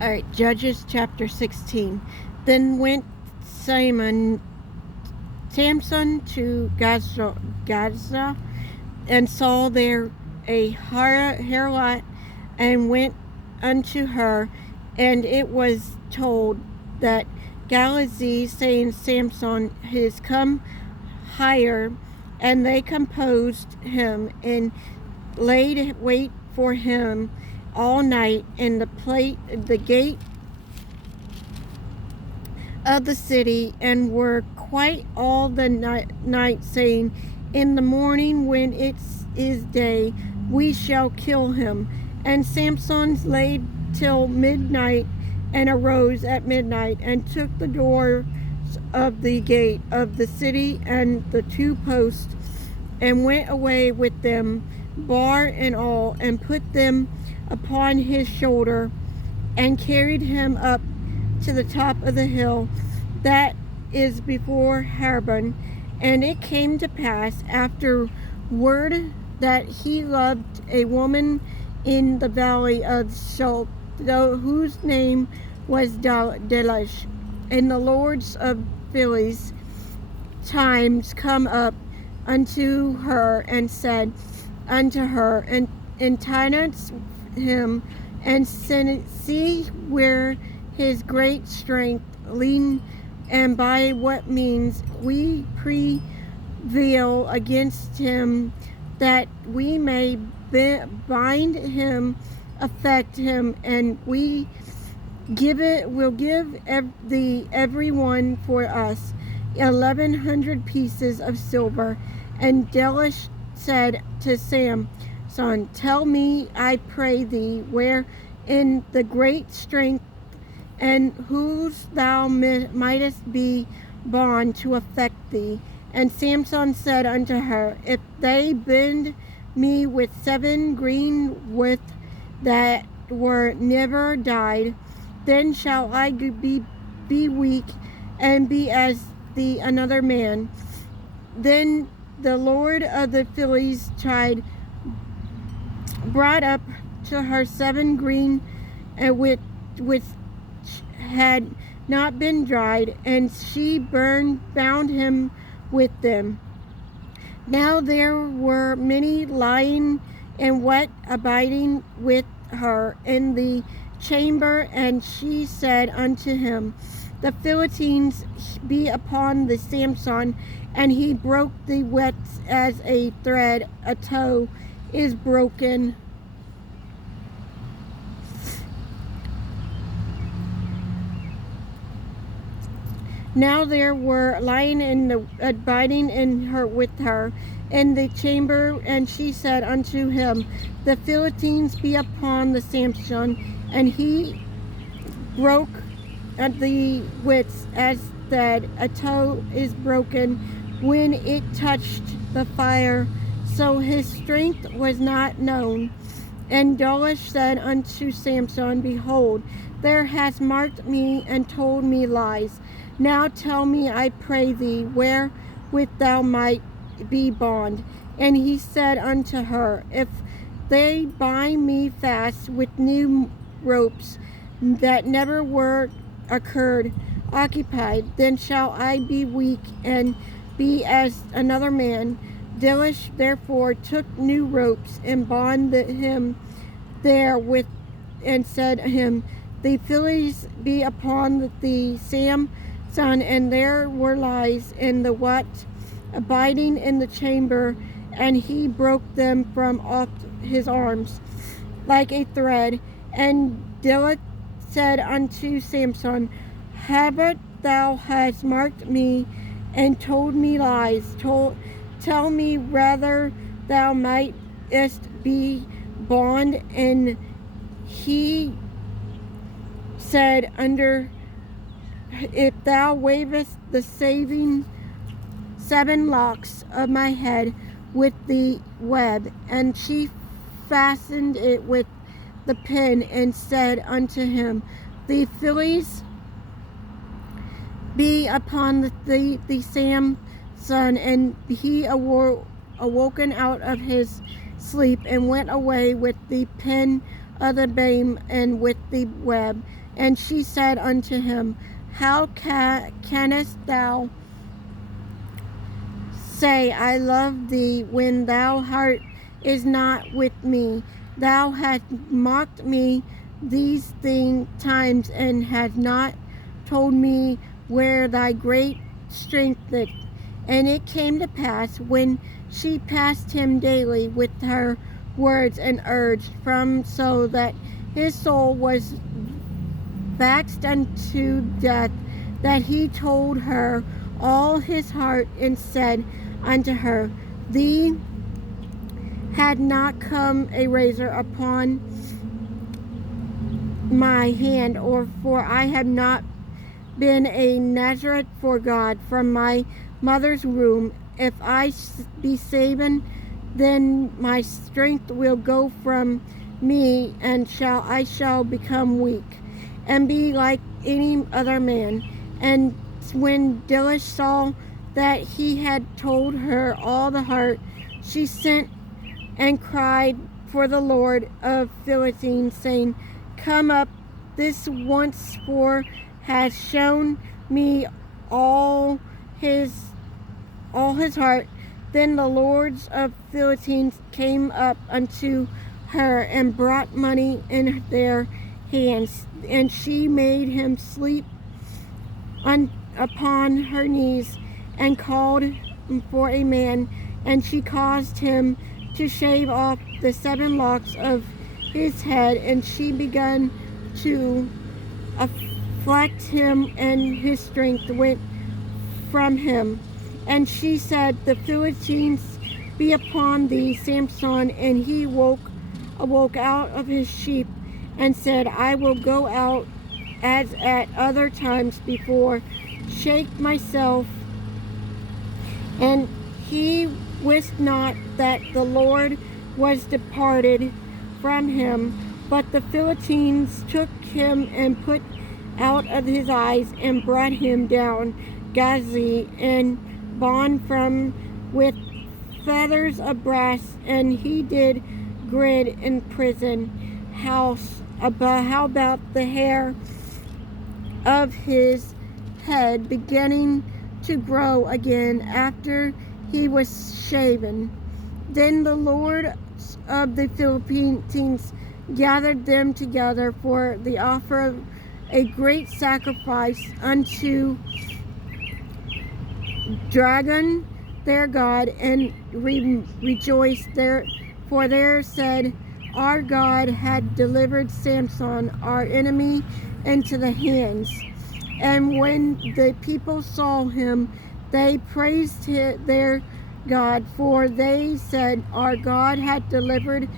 All right, Judges chapter 16. Then went Simon Samson to Gaza and saw there a harlot, and went unto her, and it was told that Gehazi, saying, Samson is come higher, and they composed him and laid wait for him all night in the gate of the city, and were quite all the night, saying, in the morning when it is day, we shall kill him. And Samson laid till midnight, and arose at midnight, and took the doors of the gate of the city and the two posts, and went away with them, bar and all, and put them upon his shoulder, and carried him up to the top of the hill that is before Hebron. And it came to pass afterward that he loved a woman in the valley of Shul, whose name was Delish. And the lords of Philly's times come up unto her, and said unto her, and entitled him, and see where his great strength lean, and by what means we prevail against him, that we may bind him, affect him, and we will give every one for us 1,100 pieces of silver. And Delish said to Samson, tell me, I pray thee, where in the great strength, and whose thou mightest be bond to affect thee. And Samson said unto her, if they bind me with 7 green with that were never dyed, then shall I be weak, and be as the another man. Then the Lord of the Phillies brought up to her 7 green, which had not been dried, and she bound him with them. Now there were many lying and wet abiding with her in the chamber, and she said unto him, the Philistines be upon the Samson, and he broke the wet as a thread, a toe is broken. Now there were lying abiding in her with her in the chamber, and she said unto him, the Philistines be upon the Samson, and he broke at the wits as that a toe is broken when it touched the fire, so his strength was not known. And Delish said unto Samson, behold, thou hast marked me and told me lies. Now tell me, I pray thee, wherewith thou might be bond. And he said unto her, if they bind me fast with new ropes that never were occupied, then shall I be weak, and be as another man. Delish therefore took new ropes, and bonded him therewith, and said to him, the Phillies be upon the Samson, and there were lies in the what abiding in the chamber, and he broke them from off his arms like a thread. And Delish said unto Samson, have thou hast marked me and told me lies, tell me whether thou mightest be bond. And he said, if thou wavest the saving 7 locks of my head with the web. And she fastened it with the pin, and said unto him, the Phillies be upon the Samson. And he awoken out of his sleep, and went away with the pin of the beam and with the web. And she said unto him, How canst thou say, I love thee, when thou heart is not with me? Thou hast mocked me these times, and hast not told me where thy great strength is. And it came to pass, when she passed him daily with her words and urged from, so that his soul was vexed unto death, that he told her all his heart, and said unto her, Thee had not come a razor upon my hand, or for I have not been a Nazarite for God from my mother's womb. If I be shaven, then my strength will go from me, and I shall become weak, and be like any other man. And when Delish saw that he had told her all the heart, she sent and cried for the Lord of Philistines, saying, Come up, this once for has shown me all his heart. Then the lords of Philistines came up unto her, and brought money in their hands, and she made him sleep upon her knees, and called for a man, and she caused him to shave off the 7 locks of his head, and she began to afflict him, and his strength went from him. And she said, The Philistines be upon thee, Samson. And he awoke out of his sleep, and said, I will go out as at other times before, shake myself. And he wist not that the Lord was departed from him. But the Philistines took him, and put out of his eyes, and brought him down Gazi, and bond from with feathers of brass, and he did gird in prison house. How about the hair of his head beginning to grow again after he was shaven? Then the Lord of the Philistines gathered them together for the offer of a great sacrifice unto Dagon their God, and rejoiced there, for there said, Our God had delivered Samson, our enemy, into the hands. And when the people saw him, they praised their God, for they said, Our God had delivered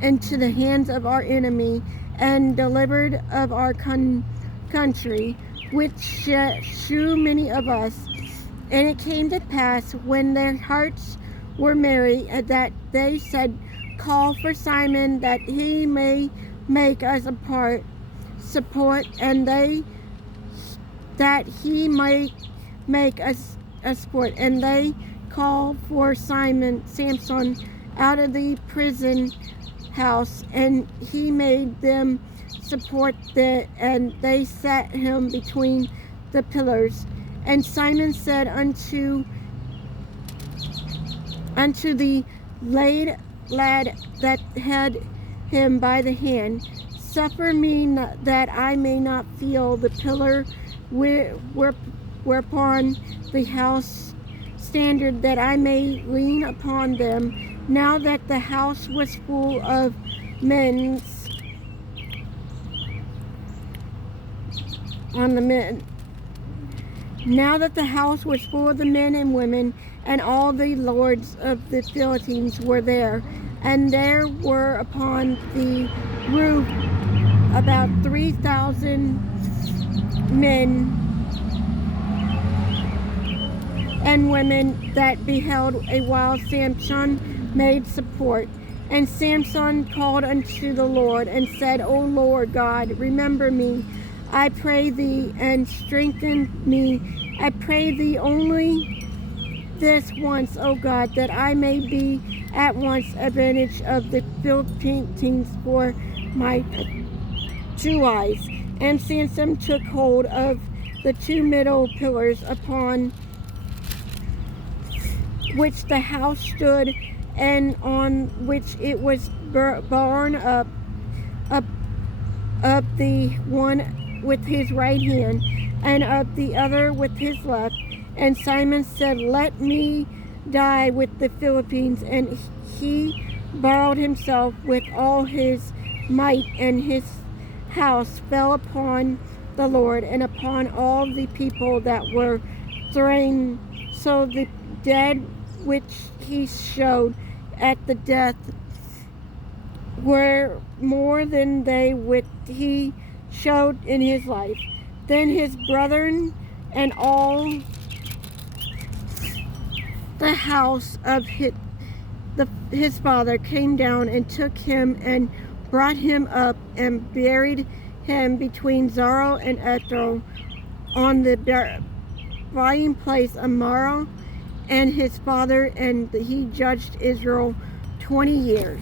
into the hands of our enemy, and delivered of our country, which slew many of us. And it came to pass, when their hearts were merry, that they said, Call for Simon, that he may make us support, and that he might make us a sport. And they called for Samson out of the prison house, and he made them support and they set him between the pillars. And Simon said unto the lad that had him by the hand, Suffer me that I may not feel the pillar whereupon the house standard, that I may lean upon them. Now that the house was full of men Now that the house was full of the men and women, and all the lords of the Philistines were there, and there were upon the roof about 3,000 men and women that beheld a while Samson made support. And Samson called unto the Lord, and said, O Lord God, remember me, I pray thee, and strengthen me. I pray thee only this once, O God, that I may be at once advantage of the Philistines, for my 2 eyes. And Samson took hold of the 2 middle pillars upon which the house stood, and on which it was borne up the one with his right hand, and up the other with his left. And Simon said, "Let me die with the Philistines." And he bowed himself with all his might, and his house fell upon the Lord and upon all the people that were slain. So the dead which he showed at the death were more than they which he showed in his life. Then his brethren and all the house of his father came down and took him and brought him up and buried him between Zorah and Ethel on the burying place of Marah and his father, and he judged Israel 20 years.